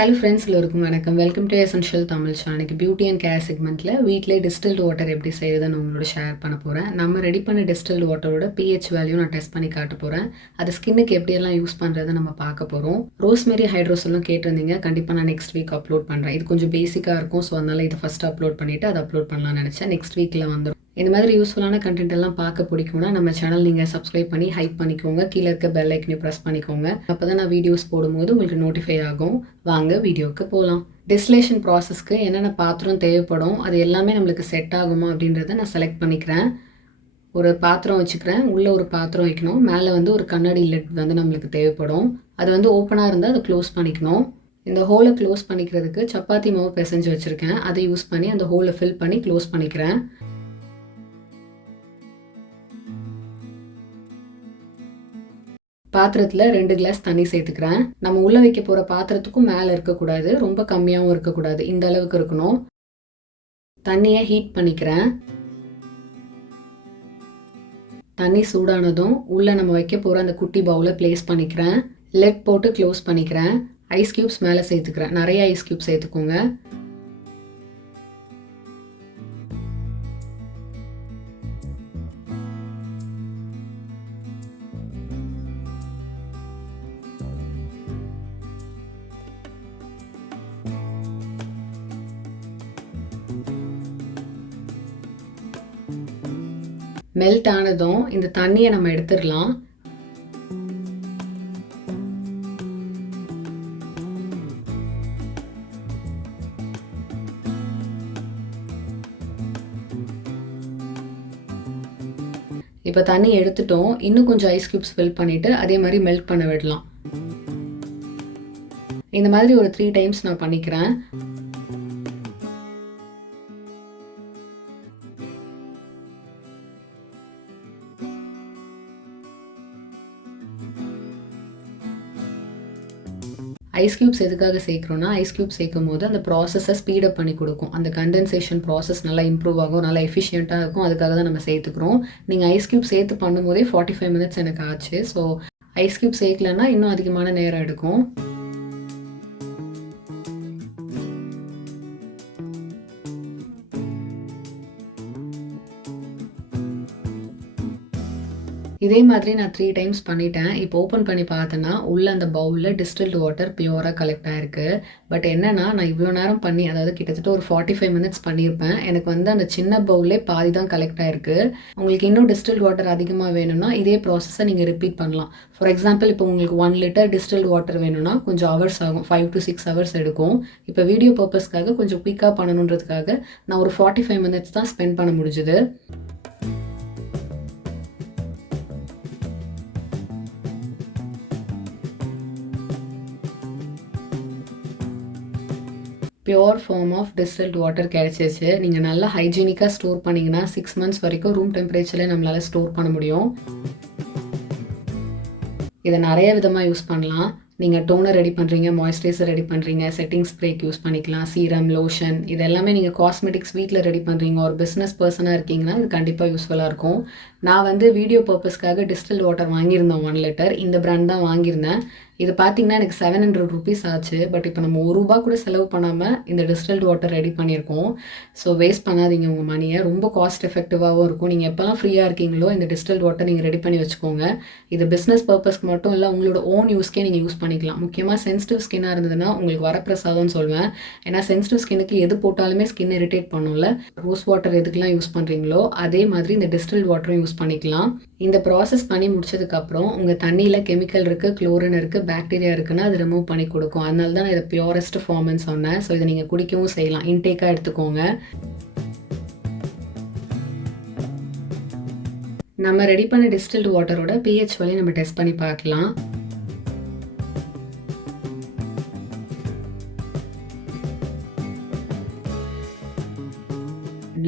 Hello friends, எல்லோருக்கும் வணக்கம். Welcome to essential Tamil channel. Beauty and care செக்மெண்ட்டில் வீட்டிலே டிஸ்டில்டு வாட்டர் எப்படி செய்யுதுன்னு உங்களோட ஷேர் பண்ண போகிறேன். நம்ம ரெடி பண்ண டிஸ்டில்டு வாட்டரோட pH வேல்யூ நான் டெஸ்ட் பண்ணி காட்ட போகிறேன். அது ஸ்கின்னுக்கு எப்படியெல்லாம் யூஸ் பண்ணுறது நம்ம பார்க்க போகிறோம். ரோஸ்மெரி ஹைட்ரோசலும் கேட்டிருந்தீங்க. கண்டிப்பாக நான் நெக்ஸ்ட் வீக் அப்லோட் பண்ணுறேன். இது கொஞ்சம் பேசிக்காக இருக்கும். ஸோ அதனால் இது ஃபஸ்ட்டு அப்லோட் பண்ணிவிட்டு அதை அப்லோட் பண்ணலாம்னு நினச்சேன். நெக்ஸ்ட் வீக்கில் வந்துடும். இந்த மாதிரி யூஸ்ஃபுல்லான கண்டென்ட் எல்லாம் பார்க்க பிடிக்கும்னா நம்ம சேனல் நீங்கள் சப்ஸ்கிரைப் பண்ணி ஹைப் பண்ணிக்கோங்க. கீழே இருக்க பெல் ஐக்கனையும் ப்ரெஸ் பண்ணிக்கோங்க. அப்போ தான் நான் வீடியோஸ் போடும்போது உங்களுக்கு நோட்டிஃபை ஆகும். வாங்க வீடியோவுக்கு போகலாம். டிஸ்டிலேஷன் ப்ராசஸ்க்கு என்னென்ன பாத்திரம் தேவைப்படும், அது எல்லாமே நம்மளுக்கு செட் ஆகுமா அப்படின்றத நான் செலக்ட் பண்ணிக்கிறேன். ஒரு பாத்திரம் வச்சுக்கிறேன். உள்ளே ஒரு பாத்திரம் வைக்கணும். மேலே ஒரு கண்ணாடி லிட் நம்மளுக்கு தேவைப்படும். அது ஓப்பனாக இருந்தால் அதை க்ளோஸ் பண்ணிக்கணும். இந்த ஹோலை க்ளோஸ் பண்ணிக்கிறதுக்கு சப்பாத்தி மாவு பிசைஞ்சு வச்சுருக்கேன். அதை யூஸ் பண்ணி அந்த ஹோலை ஃபில் பண்ணி க்ளோஸ் பண்ணிக்கிறேன். பாத்திரத்தில் 2 கிளாஸ் தண்ணி சேர்த்துக்கிறேன். நம்ம உள்ளே வைக்க போகிற பாத்திரத்துக்கும் மேலே இருக்கக்கூடாது, ரொம்ப கம்மியாகவும் இருக்கக்கூடாது, இந்த அளவுக்கு இருக்கணும். தண்ணியை ஹீட் பண்ணிக்கிறேன். தண்ணி சூடானதும் உள்ளே நம்ம வைக்க போகிற அந்த குட்டி பவுலை ப்ளேஸ் பண்ணிக்கிறேன். லெட் போட்டு க்ளோஸ் பண்ணிக்கிறேன். ஐஸ் க்யூப்ஸ் மேலே சேர்த்துக்கிறேன். நிறைய ஐஸ் க்யூப் சேர்த்துக்கோங்க. மெல்ட் ஆனதும் இந்த தண்ணியை நம்ம எடுத்துடலாம். இப்போ தண்ணி எடுத்துட்டோம். இன்னும் கொஞ்சம் ஐஸ் கியூப்ஸ் ஃபில் பண்ணிவிட்டு அதே மாதிரி மெல்ட் பண்ண விடலாம். இந்த மாதிரி ஒரு 3 டைம்ஸ் நான் பண்ணிக்கிறேன். ஐஸ் கியூப்ஸ் எதுக்காக சேர்க்குறோன்னா, ஐஸ் கியூப் சேர்க்கும் போது அந்த ப்ராசஸை ஸ்பீடப் பண்ணி கொடுக்கும். அந்த கண்டென்சேஷன் ப்ராசஸ் நல்லா இம்ப்ரூவ் ஆகும், நல்லா எஃபிஷியண்ட்டாக இருக்கும். அதுக்காக தான் நம்ம சேர்த்துக்கிறோம். நீங்கள் ஐஸ் கியூப் சேர்த்து பண்ணும்போதே 45 மினிட்ஸ் எனக்கு ஆச்சு. ஸோ ஐஸ் கியூப் சேர்க்கலன்னா இன்னும் அதிகமான நேரம் எடுக்கும். இதே மாதிரி நான் 3 டைம்ஸ் பண்ணிட்டேன். இப்போ ஓப்பன் பண்ணி பார்த்தேன்னா உள்ளே அந்த பவுலில் டிஸ்டில்டு வாட்டர் பியூராக கலெக்ட் ஆகிருக்கு. பட் என்னென்னா, நான் இவ்வளோ நேரம் பண்ணி, அதாவது கிட்டத்தட்ட ஒரு 45 மினிட்ஸ் பண்ணியிருப்பேன். எனக்கு அந்த சின்ன பவுல்லே பாதி தான் கலெக்ட் ஆகிருக்கு. உங்களுக்கு இன்னும் டிஸ்டில்டு வாட்டர் அதிகமாக வேணும்னா இதே ப்ராசஸை நீங்கள் ரிப்பீட் பண்ணலாம். ஃபார் எக்ஸாம்பிள், இப்போ உங்களுக்கு 1 லிட்டர் டிஸ்டில்டு வாட்டர் வேணும்னா கொஞ்சம் ஹவர்ஸ் ஆகும், 5 to 6 ஹவர்ஸ் எடுக்கும். இப்போ வீடியோ பர்பஸ்க்காக கொஞ்சம் குயிக்காக பண்ணணுன்றதுக்காக நான் ஒரு 45 மினிட்ஸ் தான் ஸ்பெண்ட் பண்ண முடிஞ்சுது. Pure form of distilled water கிடைச்சிச்சு. நீங்கள் நல்லா ஹைஜீனிக்காக ஸ்டோர் பண்ணிங்கன்னா 6 மந்த்ஸ் வரைக்கும் ரூம் டெம்பரேச்சரில் நம்மளால் ஸ்டோர் பண்ண முடியும். இதை நிறைய விதமாக யூஸ் பண்ணலாம். நீங்கள் டோனர் ரெடி பண்ணுறீங்க, மாய்ஸ்சரைசர் ரெடி பண்ணுறீங்க, செட்டிங் ஸ்ப்ரேக்கு யூஸ் பண்ணிக்கலாம், சீரம், லோஷன், இது எல்லாமே நீங்கள் காஸ்மெட்டிக்ஸ் வீட்டில் ரெடி பண்ணுறீங்க, ஒரு பிஸ்னஸ் பர்சனாக இருக்கீங்கன்னா இது கண்டிப்பாக யூஸ்ஃபுல்லாக இருக்கும். நான் வீடியோ பர்பஸ்க்காக டிஸ்டில்டு வாட்டர் வாங்கியிருந்தேன் 1 லிட்டர். இந்த பிராண்ட் தான் வாங்கியிருந்தேன். இது பார்த்தீங்கன்னா எனக்கு 700 ருபீஸ் ஆச்சு. பட் இப்போ நம்ம ₹1 கூட செலவு பண்ணாமல் இந்த டிஸ்டில்டு வாட்டர் ரெடி பண்ணியிருக்கோம். ஸோ வேஸ்ட் பண்ணாதீங்க உங்கள் மணியை. ரொம்ப காஸ்ட் எஃபெக்டிவாகவும் இருக்கும். நீங்கள் எப்போல்லாம் ஃப்ரீயாக இருக்கீங்களோ இந்த டிஸ்டில்டு வாட்டர் நீங்கள் ரெடி பண்ணி வச்சுக்கோங்க. இது பிஸ்னஸ் பர்பஸ்க்கு மட்டும் இல்லை, உங்களோட ஓன் யூஸ்க்கே நீங்கள் யூஸ் பண்ணிக்கலாம். முக்கியமாக சென்சிட்டிவ் ஸ்கின்னாக இருந்ததுன்னா உங்களுக்கு வரப்பிரசாதம்னு சொல்வேன். ஏன்னா சென்சிட்டிவ் ஸ்கின்னுக்கு எது போட்டாலுமே ஸ்கின் இரிட்டேட் பண்ணும்ல. ரோஸ் வாட்டர் எதுக்கெல்லாம் யூஸ் பண்ணுறீங்களோ அதே மாதிரி இந்த டிஸ்டில்டு வாட்டரும் யூஸ் பண்ணிக்கலாம். இந்த ப்ராசஸ் பண்ணி முடிச்சதுக்கப்புறம் உங்கள் தண்ணியில் கெமிக்கல் இருக்குது, குளோரின் இருக்குது, பாக்டீரியா இருக்குன்னா அது ரிமூவ் பண்ணி கொடுக்கும். அதனால தான் நான் இதை பியூரஸ்ட் ஃபார்ம்னு சொன்னேன். ஸோ இதை நீங்கள் குடிக்கவும் செய்யலாம், இன்டேக்காக எடுத்துக்கோங்க. நம்ம ரெடி பண்ண டிஸ்டில்டு வாட்டரோட pH வேல்யூ நம்ம டெஸ்ட் பண்ணி பார்க்கலாம்.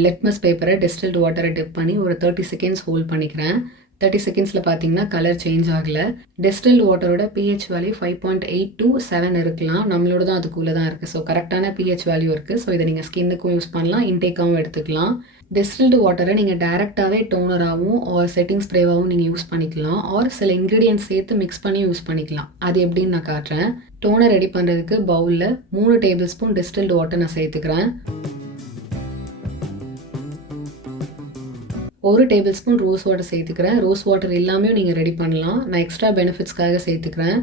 லிட்மஸ் பேப்பரை டிஸ்டில்டு வாட்டரை டிப் பண்ணி ஒரு 30 செகண்ட்ஸ் ஹோல்ட் பண்ணிக்கிறேன். 30 செகண்ட்ஸில் பார்த்தீங்கன்னா கலர் சேஞ்ச் ஆகலை. டிஸ்டில்டு வாட்டரோட pH வேல்யூ 5.8 to 7 இருக்கலாம். நம்மளோட தான் அதுக்குள்ளே தான் இருக்குது. ஸோ கரெக்டான pH வேல்யூ இருக்குது. ஸோ இதை நீங்கள் ஸ்கின்னுக்கும் யூஸ் பண்ணலாம், இன்டேக்காகவும் எடுத்துக்கலாம். டிஸ்டில்டு வாட்டரை நீங்கள் டைரெக்டாகவே டோனராகவும் ஆர் செட்டிங் ஸ்ப்ரேவாகவும் நீங்கள் யூஸ் பண்ணிக்கலாம். ஆர் சில இன்க்ரீடியன்ட்ஸ் சேர்த்து மிக்ஸ் பண்ணி யூஸ் பண்ணிக்கலாம். அது எப்படின்னு நான் காட்டுறேன். டோனர் ரெடி பண்ணுறதுக்கு பவுலில் 3 டேபிள் ஸ்பூன் டிஸ்டில்டு வாட்டர் நான் சேர்த்துக்கிறேன். 1 டேபிள் ஸ்பூன் ரோஸ் வாட்டர் சேர்த்துக்கிறேன். ரோஸ் வாட்டர் இல்லாமையும் நீங்கள் ரெடி பண்ணலாம். நான் எக்ஸ்ட்ரா பெனிஃபிட்ஸ்க்காக சேர்த்துக்கிறேன்.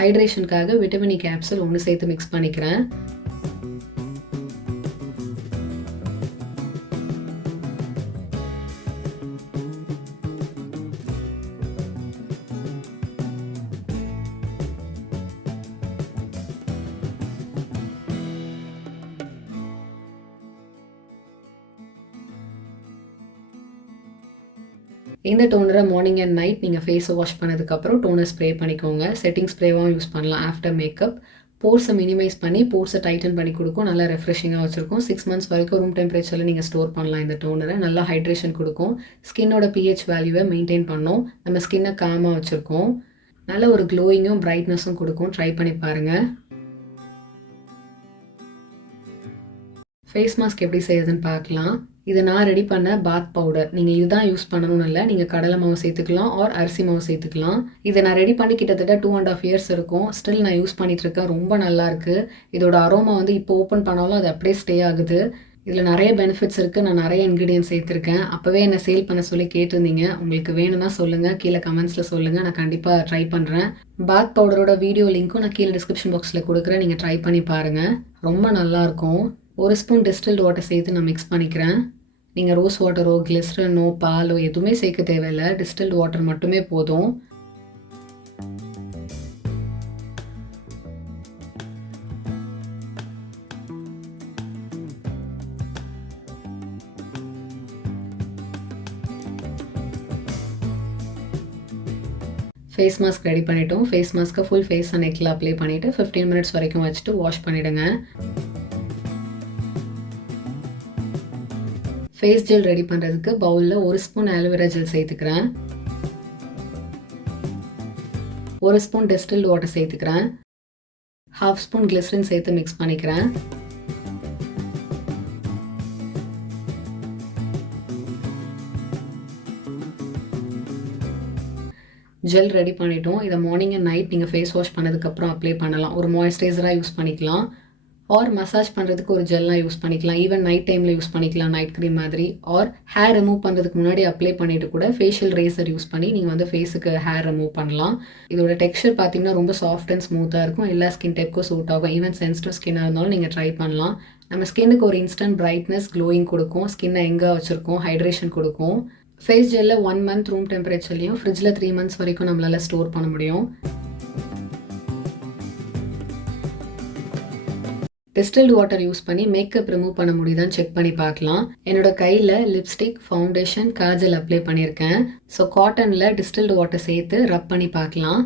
ஹைட்ரேஷனுக்காக விட்டமின் இ கேப்சூல் 1 சேர்த்து மிக்ஸ் பண்ணிக்கிறேன். இந்த டோனரை மார்னிங் அண்ட் நைட் நீங்கள் ஃபேஸை வாஷ் பண்ணதுக்கப்புறம் டோனர் ஸ்ப்ரே பண்ணிக்கோங்க. செட்டிங் ஸ்ப்ரேவாகவும் யூஸ் பண்ணலாம். ஆஃப்டர் மேக்கப் போர்ஸை மினிமைஸ் பண்ணி போர்ஸை டைட்டன் பண்ணி கொடுக்கும். நல்லா ரெஃப்ரெஷிங்காக வச்சுருக்கும். 6 மந்த்ஸ் வரைக்கும் ரூம் டெம்பரேச்சரில் நீங்கள் ஸ்டோர் பண்ணலாம். இந்த டோனரை நல்லா ஹைட்ரேஷன் கொடுக்கும். ஸ்கின்னோட pH வேல்யூவை மெயின்டைன் பண்ணும். நம்ம ஸ்கின்னை காமாக வச்சுருக்கோம். நல்ல ஒரு க்ளோயிங்கும் பிரைட்னஸும் கொடுக்கும். ட்ரை பண்ணி பாருங்கள். ஃபேஸ் மாஸ்க் எப்படி செய்யுதுன்னு பார்க்கலாம். இதை நான் ரெடி பண்ண பாத் பவுடர். நீங்கள் இதுதான் யூஸ் பண்ணணும்னு இல்லை. நீங்கள் கடலை மாவு சேர்த்துக்கலாம் ஆர் அரிசி மாவு சேர்த்துக்கலாம். இதை நான் ரெடி பண்ணி கிட்டத்தட்ட 2.5 years இருக்கும். ஸ்டில் நான் யூஸ் பண்ணிகிட்ருக்கேன். ரொம்ப நல்லாயிருக்கு. இதோட அரோமா வந்து இப்போ ஓப்பன் பண்ணாலும் அது அப்படியே ஸ்டே ஆகுது. இதில் நிறைய பெனிஃபிட்ஸ் இருக்குது. நான் நிறைய இன்க்ரீடியன்ஸ் சேர்த்துருக்கேன். அப்போவே என்னை சேல் பண்ண சொல்லி கேட்டிருந்தீங்க. உங்களுக்கு வேணும்னா சொல்லுங்கள். கீழே கமெண்ட்ஸில் சொல்லுங்கள். நான் கண்டிப்பாக ட்ரை பண்ணுறேன். பாத் பவுடரோட வீடியோ லிங்க்கும் நான் கீழே டிஸ்கிரிப்ஷன் பாக்ஸில் கொடுக்குறேன். நீங்கள் ட்ரை பண்ணி பாருங்கள். ரொம்ப நல்லாயிருக்கும். 1 ஸ்பூன் டிஸ்டில்டு வாட்டர் சேர்த்து நான் மிக்ஸ் பண்ணிக்கிறேன். நீங்கள் ரோஸ் வாட்டரோ கிளிசரினோ பாலோ எதுவுமே சேர்க்க தேவையில்லை. டிஸ்டில்டு வாட்டர் மட்டுமே போதும். ஃபேஸ் மாஸ்க் ரெடி பண்ணிட்டோம். ஃபேஸ் மாஸ்க்கை ஃபுல் ஃபேஸ் அண்ட் நெக்கில் அப்ளை பண்ணிவிட்டு 15 minutes வரைக்கும் வச்சுட்டு வாஷ் பண்ணிவிடுங்க. ஃபேஸ் ஜெல் ரெடி பண்ணுறதுக்கு பவுலில் 1 ஸ்பூன் ஆலோவேரா ஜெல் சேர்த்துக்கிறேன். 1 ஸ்பூன் டிஸ்டில்டு வாட்டர் சேர்த்துக்கிறேன். 1/2 ஸ்பூன் கிளிசரின் சேர்த்து மிக்ஸ் பண்ணிக்கிறேன். ஜெல் ரெடி பண்ணிட்டோம். இதை மார்னிங் அண்ட் நைட் நீங்கள் ஃபேஸ் வாஷ் பண்ணதுக்கப்புறம் அப்ளை பண்ணலாம். ஒரு மாய்ஸ்சரைசராக யூஸ் பண்ணிக்கலாம். ஆர் மசாஜ் பண்ணுறதுக்கு ஒரு ஜெல்லாம் யூஸ் பண்ணிக்கலாம். ஈவன் நைட் டைமில் யூஸ் பண்ணிக்கலாம். நைட் க்ரீம் மாதிரி. ஆர் ஹேர் ரிமூவ் பண்ணுறதுக்கு முன்னாடி அப்ளை பண்ணிவிட்டு கூட ஃபேஷியல் ரேசர் யூஸ் பண்ணி நீங்கள் வந்து ஃபேஸுக்கு ஹேர் ரிமூவ் பண்ணலாம். இதோட டெக்ஸ்சர் பார்த்தீங்கன்னா ரொம்ப சாஃப்ட் அண்ட் ஸ்மூத்தாக இருக்கும். எல்லா ஸ்கின் டைப்புக்கும் சூட் ஆகும். ஈவன் சென்சிட்டிவ் ஸ்கின்னாக இருந்தாலும் நீங்கள் ட்ரை பண்ணலாம். நம்ம ஸ்கின்னுக்கு ஒரு இன்ஸ்டன்ட் பிரைட்னஸ், க்ளோயிங் கொடுக்கும். ஸ்கின்னை எங்கே வச்சுருக்கோம், ஹைட்ரேஷன் கொடுக்கும். ஃபேஸ் ஜெல்லில் 1 month ரூம் டெம்பரேச்சர்லையும் ஃப்ரிட்ஜில் 3 months வரைக்கும் நம்மளால் ஸ்டோர் பண்ண முடியும். டிஸ்டில்டு வாட்டர் யூஸ் பண்ணி மேக்கப் ரிமூவ் பண்ண முடியுதான்னு செக் பண்ணி பார்க்கலாம். என்னோட கையில் லிப்ஸ்டிக், ஃபவுண்டேஷன், காஜல் அப்ளை பண்ணியிருக்கேன். ஸோ காட்டனில் டிஸ்டில்டு வாட்டர் சேர்த்து ரப் பண்ணி பார்க்கலாம்.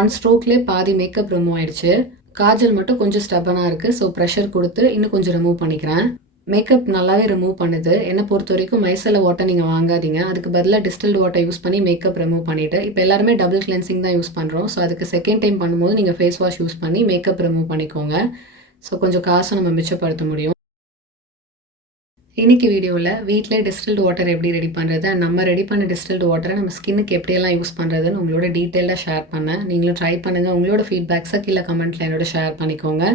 ஒன் ஸ்ட்ரோக்லேயே பாதி மேக்கப் ரிமூவ் ஆயிடுச்சு. காஜல் மட்டும் கொஞ்சம் ஸ்டப்பனாக இருக்குது. ஸோ ப்ரெஷர் கொடுத்து இன்னும் கொஞ்சம் ரிமூவ் பண்ணிக்கிறேன். மேக்கப் நல்லாவே ரிமூவ் பண்ணுது. என்னை பொறுத்த வரைக்கும் மைசெல்ல வாட்டர் நீங்கள் வாங்காதீங்க. அதுக்கு பதிலாக டிஸ்டில்டு வாட்டர் யூஸ் பண்ணி மேக்கப் ரிமூவ் பண்ணிவிட்டு இப்போ எல்லாருமே டபுள் கிளென்சிங் தான் யூஸ் பண்ணுறோம். ஸோ அதுக்கு செகண்ட் டைம் பண்ணும்போது நீங்கள் ஃபேஸ் வாஷ் யூஸ் பண்ணி மேக்கப் ரிமூவ் பண்ணிக்கோங்க. ஸோ கொஞ்சம் காசை நம்ம மிச்சப்படுத்த முடியும். இன்றைக்கி வீடியோவில் வீட்டிலே டிஸ்டில்டு வாட்டர் எப்படி ரெடி பண்ணுறது, நம்ம ரெடி பண்ண டிஸ்டில்டு வாட்டரை நம்ம ஸ்கின்னுக்கு எப்படியெல்லாம் யூஸ் பண்ணுறதுன்னு உங்களோட டீட்டெயிலாக ஷேர் பண்ணேன். நீங்களும் ட்ரை பண்ணுங்கள். உங்களோட ஃபீட்பேக்ஸை கீழே கமெண்ட்டில் என்னோட ஷேர் பண்ணிக்கோங்க.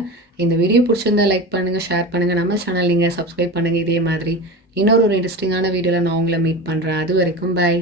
இந்த வீடியோ பிடிச்சிருந்தா லைக் பண்ணுங்கள், ஷேர் பண்ணுங்கள். நம்ம சேனல் நீங்கள் சப்ஸ்கிரைப் பண்ணுங்கள். இதே மாதிரி இன்னொரு இன்ட்ரெஸ்டிங்கான வீடியோவில் நான் உங்களை மீட் பண்ணுறேன். அது வரைக்கும் பாய்.